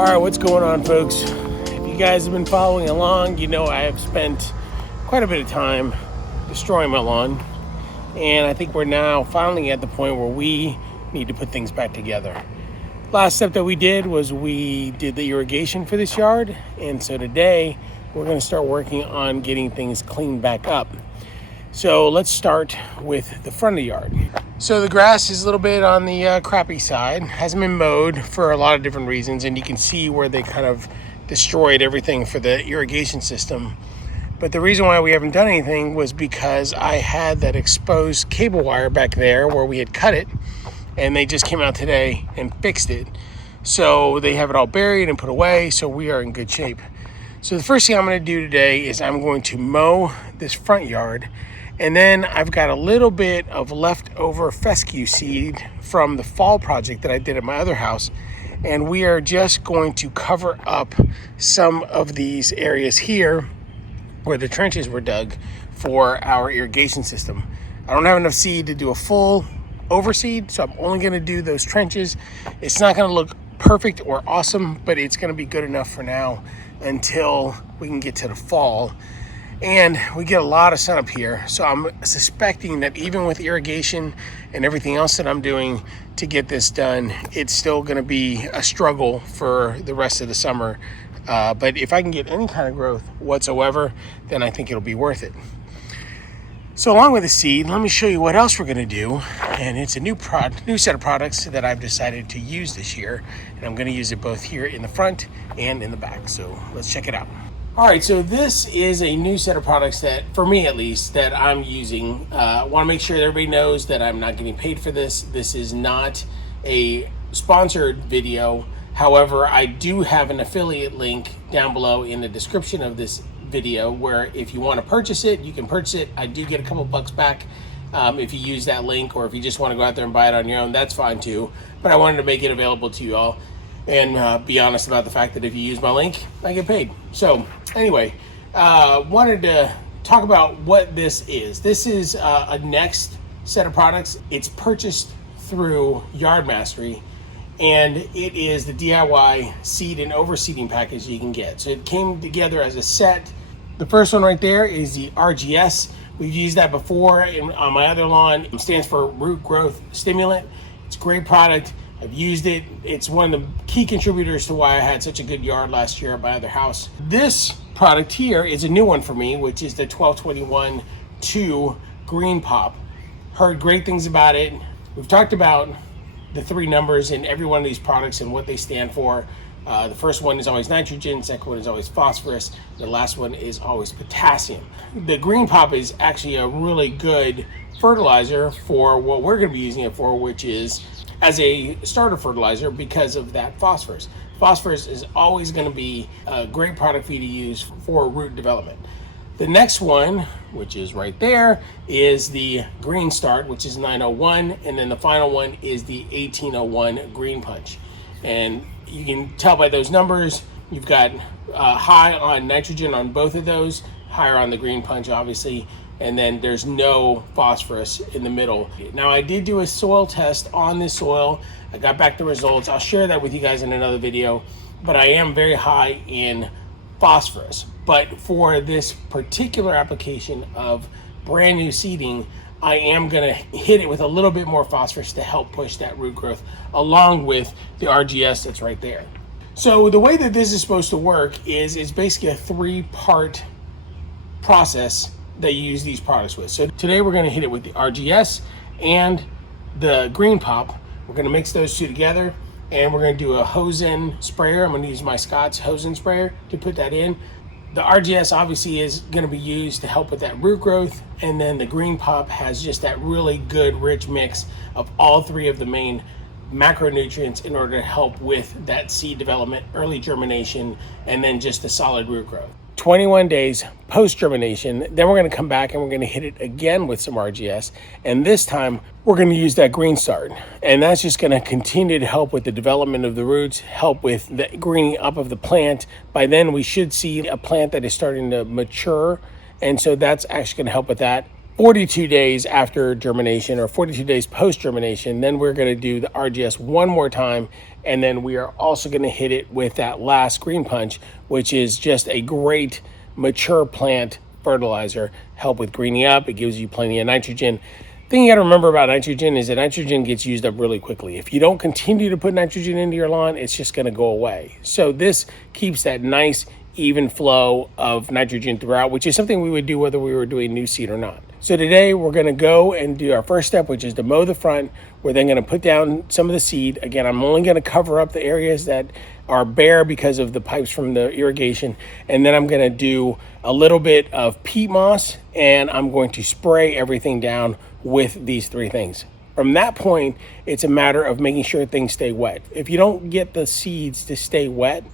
All right, what's going on, folks? If you guys have been following along, you know I have spent quite a bit of time destroying my lawn, and I think we're now finally at the point where we need to put things back together. Last step that we did was we did the irrigation for this yard, and so today we're going to start working on getting things cleaned back up. So let's start with the front of the yard. So the grass is a little bit on the crappy side, hasn't been mowed for a lot of different reasons, and you can see where they kind of destroyed everything for the irrigation system. But the reason why we haven't done anything was because I had that exposed cable wire back there where we had cut it, and they just came out today and fixed it. So they have it all buried and put away, so we are in good shape. So the first thing I'm going to do today is I'm going to mow this front yard. And then I've got a little bit of leftover fescue seed from the fall project that I did at my other house. And we are just going to cover up some of these areas here where the trenches were dug for our irrigation system. I don't have enough seed to do a full overseed, so I'm only going to do those trenches. It's not going to look perfect or awesome, but it's going to be good enough for now until we can get to the fall. And we get a lot of sun up here, so I'm suspecting that even with irrigation and everything else that I'm doing to get this done, it's still going to be a struggle for the rest of the summer. But if I can get any kind of growth whatsoever, then I think it'll be worth it. So along with the seed, let me show you what else we're going to do. And it's a new set of products that I've decided to use this year. And I'm going to use it both here in the front and in the back. So let's check it out. All right, so this is a new set of products that, for me at least, that I'm using. I want to make sure that everybody knows that I'm not getting paid for this. This is not a sponsored video. However, I do have an affiliate link down below in the description of this video where if you want to purchase it, you can purchase it. I do get a couple bucks back if you use that link, or if you just want to go out there and buy it on your own, that's fine too. But I wanted to make it available to you all and be honest about the fact that if you use my link, I get paid. So anyway, wanted to talk about what this is. This is a N-Ext set of products. It's purchased through Yard Mastery, and it is the DIY seed and overseeding package you can get. So it came together as a set. The first one right there is the RGS. We've used that before on my other lawn. It stands for Root Growth Stimulant. It's a great product. I've used it. It's one of the key contributors to why I had such a good yard last year at my other house. This product here is a new one for me, which is the 1221-2 GreenePOP. Heard great things about it. We've talked about the three numbers in every one of these products and what they stand for. The first one is always nitrogen, second one is always phosphorus, the last one is always potassium. The GreenePOP is actually a really good fertilizer for what we're going to be using it for, which is as a starter fertilizer because of that phosphorus. Phosphorus is always going to be a great product for you to use for root development. The next one, which is right there, is the Green Start, which is 901, and then the final one is the 1801 Green Punch. And you can tell by those numbers, you've got high on nitrogen on both of those, higher on the Green Punch, obviously, and then there's no phosphorus in the middle. Now, I did do a soil test on this soil. I got back the results. I'll share that with you guys in another video, but I am very high in phosphorus. But for this particular application of brand new seeding, I am gonna hit it with a little bit more phosphorus to help push that root growth along with the RGS that's right there. So the way that this is supposed to work is it's basically a three-part process that you use these products with. So today we're gonna hit it with the RGS and the GreenePOP. We're gonna mix those two together, and we're gonna do a Hosen sprayer. I'm gonna use my Scott's Hosen sprayer to put that in. The RGS obviously is gonna be used to help with that root growth, and then the GreenePOP has just that really good rich mix of all three of the main macronutrients in order to help with that seed development, early germination, and then just the solid root growth. 21 days post germination, then we're going to come back and we're going to hit it again with some RGS, and this time we're going to use that Green Start, and that's just going to continue to help with the development of the roots, help with the greening up of the plant. By then we should see a plant that is starting to mature, and so that's actually going to help with that. 42 days after germination or 42 days post germination. Then we're going to do the RGS one more time, and then we are also going to hit it with that last Green Punch, which is just a great mature plant fertilizer. Help with greening up. It gives you plenty of nitrogen. Thing you got to remember about nitrogen is that nitrogen gets used up really quickly. If you don't continue to put nitrogen into your lawn, it's just going to go away. So this keeps that nice even flow of nitrogen throughout, which is something we would do whether we were doing new seed or not. So today we're going to go and do our first step, which is to mow the front. We're then going to put down some of the seed. Again, I'm only going to cover up the areas that are bare because of the pipes from the irrigation. And then I'm going to do a little bit of peat moss, and I'm going to spray everything down with these three things. From that point, it's a matter of making sure things stay wet. If you don't get the seeds to stay wet,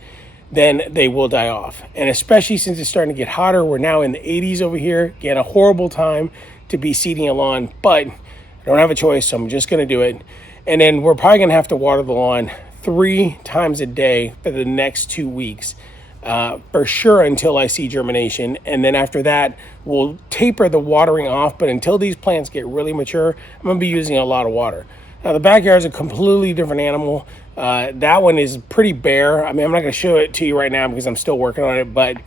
then they will die off. And especially since it's starting to get hotter, we're now in the 80s over here. Again, a horrible time to be seeding a lawn, but I don't have a choice, so I'm just gonna do it. And then we're probably gonna have to water the lawn 3 times a day for the next 2 weeks, for sure, until I see germination. And then after that, we'll taper the watering off, but until these plants get really mature, I'm gonna be using a lot of water. Now the backyard is a completely different animal. That one is pretty bare. I mean, I'm not going to show it to you right now because I'm still working on it, but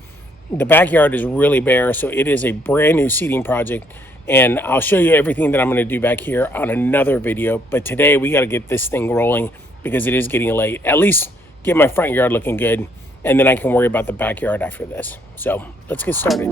the backyard is really bare. So it is a brand new seeding project, and I'll show you everything that I'm going to do back here on another video. But today we got to get this thing rolling because it is getting late. At least get my front yard looking good, and then I can worry about the backyard after this. So let's get started.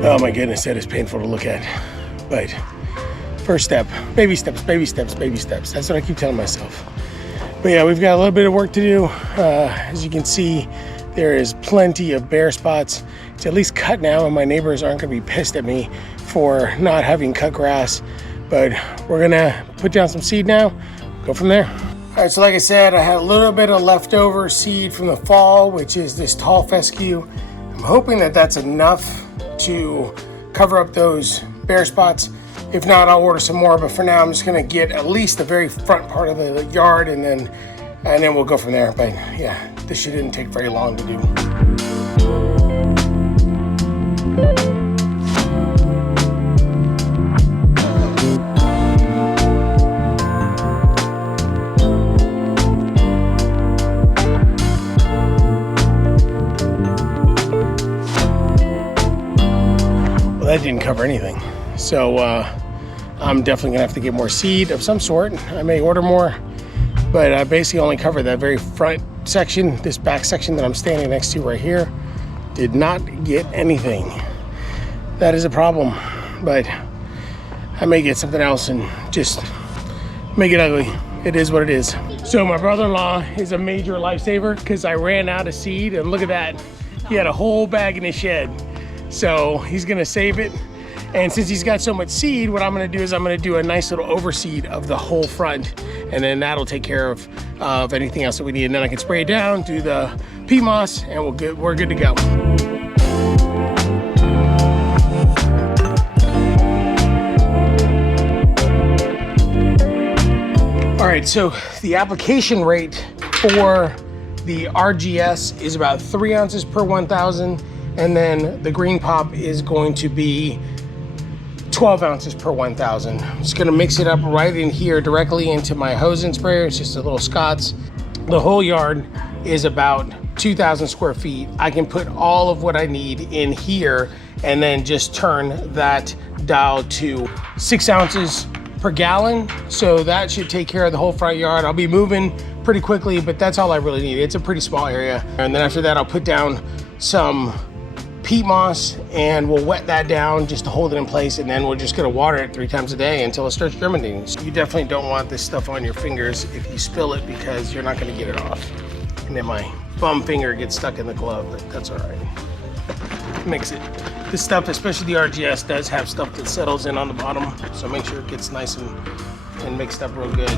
Oh my goodness, that is painful to look at. But first step, baby steps, baby steps, baby steps. That's what I keep telling myself. But yeah, we've got a little bit of work to do. As you can see, there is plenty of bare spots. It's at least cut now, and my neighbors aren't gonna be pissed at me for not having cut grass. But we're gonna put down some seed now, go from there. All right, so like I said, I had a little bit of leftover seed from the fall, which is this tall fescue. I'm hoping that that's enough to cover up those bare spots. If not, I'll order some more, but for now I'm just gonna get at least the very front part of the yard, and then we'll go from there. But yeah, this shouldn't take very long to do. That didn't cover anything. So I'm definitely gonna have to get more seed of some sort. I may order more, but I basically only covered that very front section. This back section that I'm standing next to right here did not get anything. That is a problem, but I may get something else and just make it ugly. It is what it is. So my brother-in-law is a major lifesaver because I ran out of seed, and look at that. He had a whole bag in his shed. So he's gonna save it. And since he's got so much seed, what I'm gonna do is I'm gonna do a nice little overseed of the whole front, and then that'll take care of anything else that we need. And then I can spray it down, do the peat moss, and we're good to go. All right, so the application rate for the RGS is about 3 ounces per 1,000. And then the GreenePOP is going to be 12 ounces per 1,000. I'm just gonna mix it up right in here directly into my hose and sprayer. It's just a little Scott's. The whole yard is about 2,000 square feet. I can put all of what I need in here and then just turn that dial to 6 ounces per gallon. So that should take care of the whole front yard. I'll be moving pretty quickly, but that's all I really need. It's a pretty small area. And then after that, I'll put down some peat moss, and we'll wet that down just to hold it in place, and then we're just gonna water it 3 times a day until it starts germinating. So you definitely don't want this stuff on your fingers if you spill it, because you're not gonna get it off. And then my bum finger gets stuck in the glove, but that's all right. Mix it. This stuff, especially the RGS, does have stuff that settles in on the bottom, so make sure it gets nice and mixed up real good.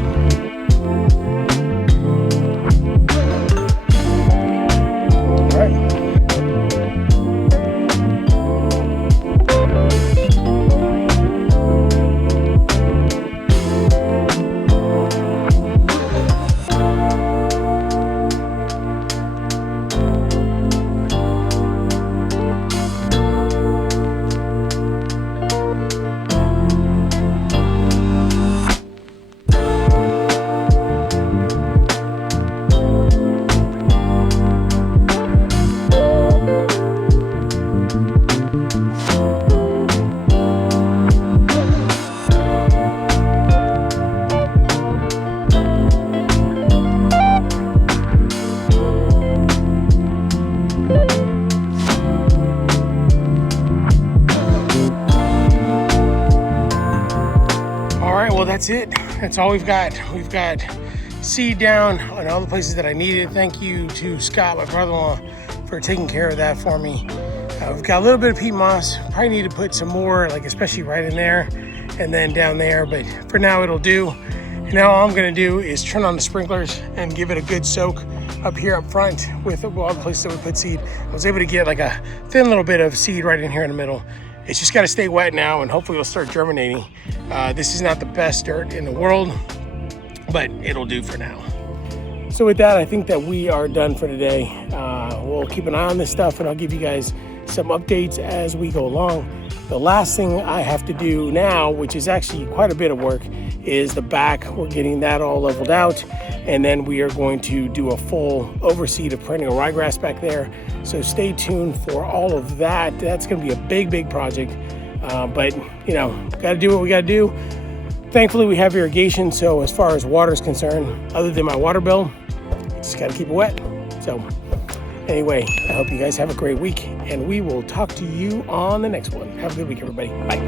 Well, that's it. That's all we've got. We've got seed down on all the places that I needed. Thank you to Scott, my brother-in-law, for taking care of that for me. We've got a little bit of peat moss. Probably need to put some more, like especially right in there and then down there, but for now it'll do. And now all I'm gonna do is turn on the sprinklers and give it a good soak up here up front with all the places that we put seed. I was able to get like a thin little bit of seed right in here in the middle. It's just got to stay wet now, and hopefully it'll start germinating. This is not the best dirt in the world, but it'll do for now. So with that, I think that we are done for today. We'll keep an eye on this stuff, and I'll give you guys some updates as we go along. The last thing I have to do now, which is actually quite a bit of work, is the back. We're getting that all leveled out, and then we are going to do a full overseed of perennial ryegrass back there. So stay tuned for all of that. That's going to be a big project, but you know, got to do what we got to do. Thankfully, we have irrigation, so as far as water is concerned, other than my water bill, just got to keep it wet. So anyway, I hope you guys have a great week, and we will talk to you on the next one. Have a good week, everybody. Bye.